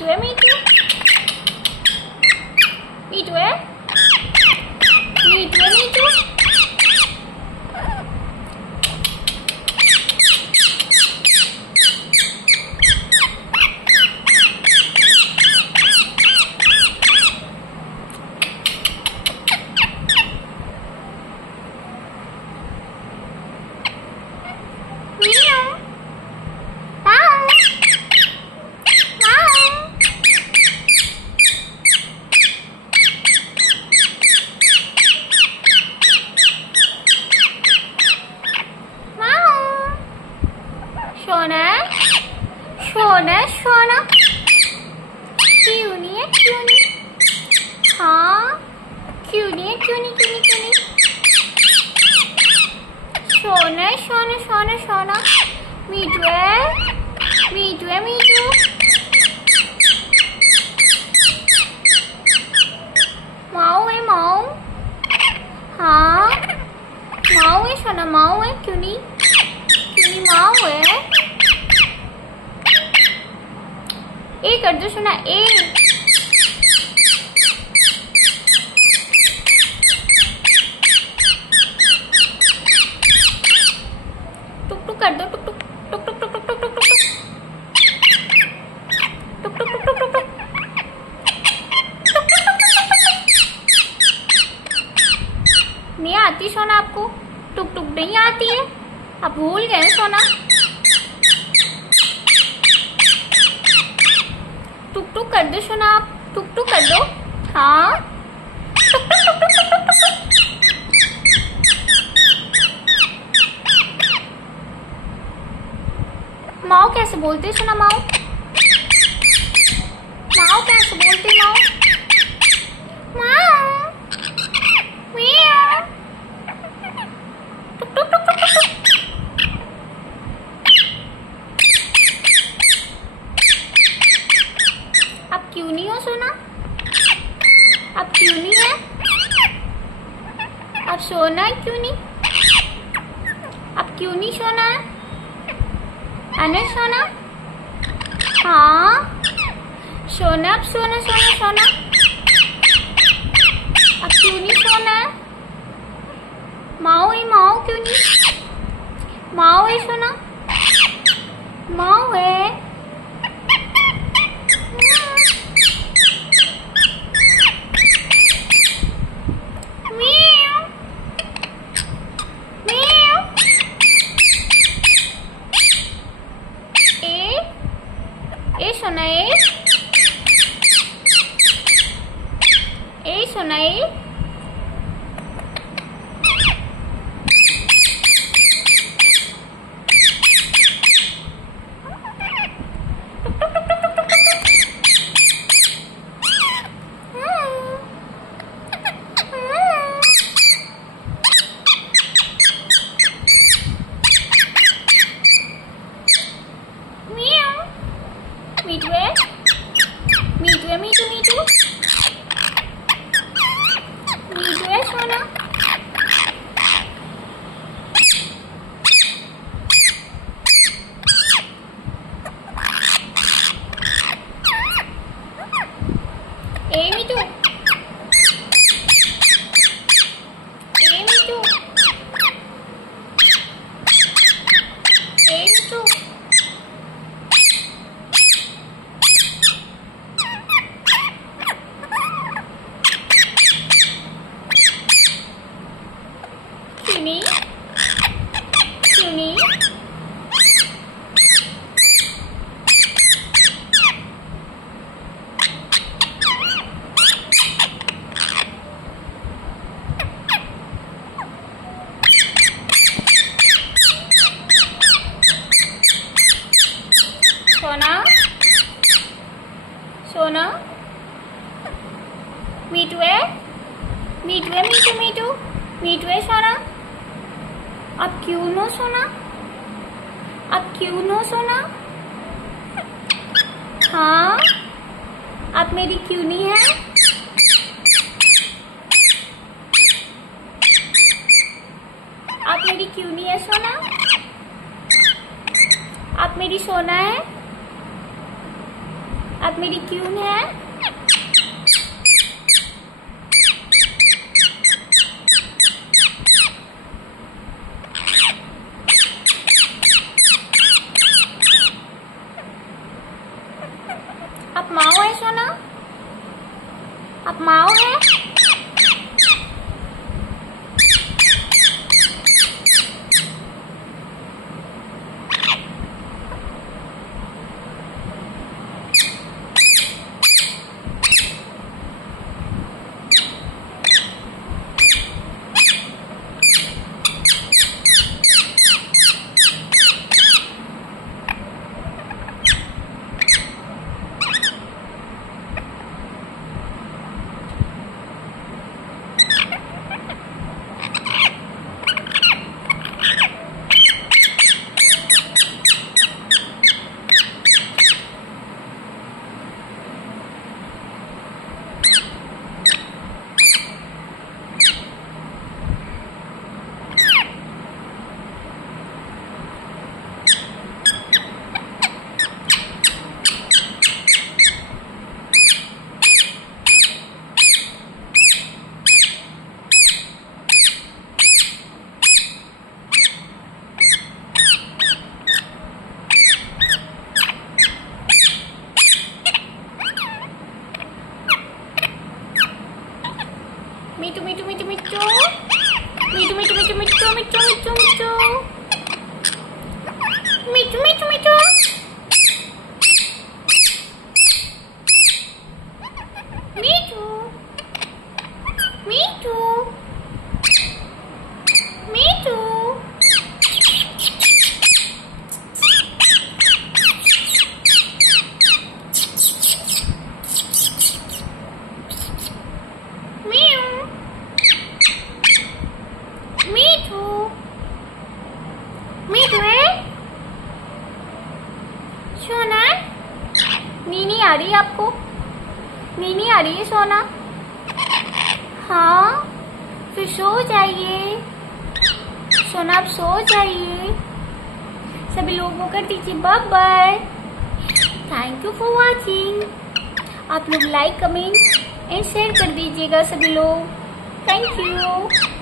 मीठू है मीठू, मीठू है, मीठू है मीठू। सोना सोना सोना, क्यों नहीं है क्यों नहीं, हाँ क्यों नहीं है क्यों नहीं क्यों नहीं क्यों नहीं। सोना सोना सोना सोना, मीठू है मीठू है मीठू। माऊ है माऊ, हाँ माऊ है सोना, माऊ है क्यों नहीं माऊ है। ए कर दो सोना ए, टुक टुक कर दो, टुक टुक टुक टुक टुक टुक टुक टुक टुक टुक टुक टुक टुक टुक। नहीं आती सोना आपको, टुक टुक नहीं आती है, आप भूल गए सोना। टुक टुक कर दो सोना, आप टुक टुक कर दो, हाँ टुक टुक टुक टुक टुक टुक टुक। माओ कैसे बोलते सोना, माओ माओ कैसे बोलते माओ, माओ मियाओ, टुक टुक टुक टुक टुक। आप क्यों नहीं हो सोना, आप क्यों नहीं है, आप सोना है क्यों नहीं, आप क्यों नहीं सोना है, अने सोना, हाँ सोना, अब सोना सोना सोना, अब क्यों नहीं सोना है। माओ है माओ क्यों नहीं, माओ है सोना, माओ है, ए सोना ए सोना ए, मीठू है मीठू है मीठू मीठू, मीठू है सोना, ए मीठू ए मीठू ए मीठू। चुनी चुनी, सोना सोना, मीठू है मीठू है मीठू मीठू, मीठू है सोना। अब क्यों नो सोना, अब क्यों नो सोना, हाँ आप मेरी क्यों नहीं है, आप मेरी क्यों नहीं है सोना, आप मेरी सोना है, आप मेरी क्यून है। आप माओ है सोना, आप माओ है। मिठू मिठू मिठू मिठू मिठू मिठू मिठू मिठू मिठू मिठू मिठू मिठू मिठू मिठू मिठू मिठू मिठू मिठू मिठू है सोना। नीनी आ रही है आपको, नीनी आ रही है सोना। हाँ फिर सो जाइए सोना, आप सो जाइए। सभी लोगों को कर दीजिए bye bye. Thank you for watching. आप लोग लाइक कमेंट एंड शेयर कर दीजिएगा सभी लोग। Thank you.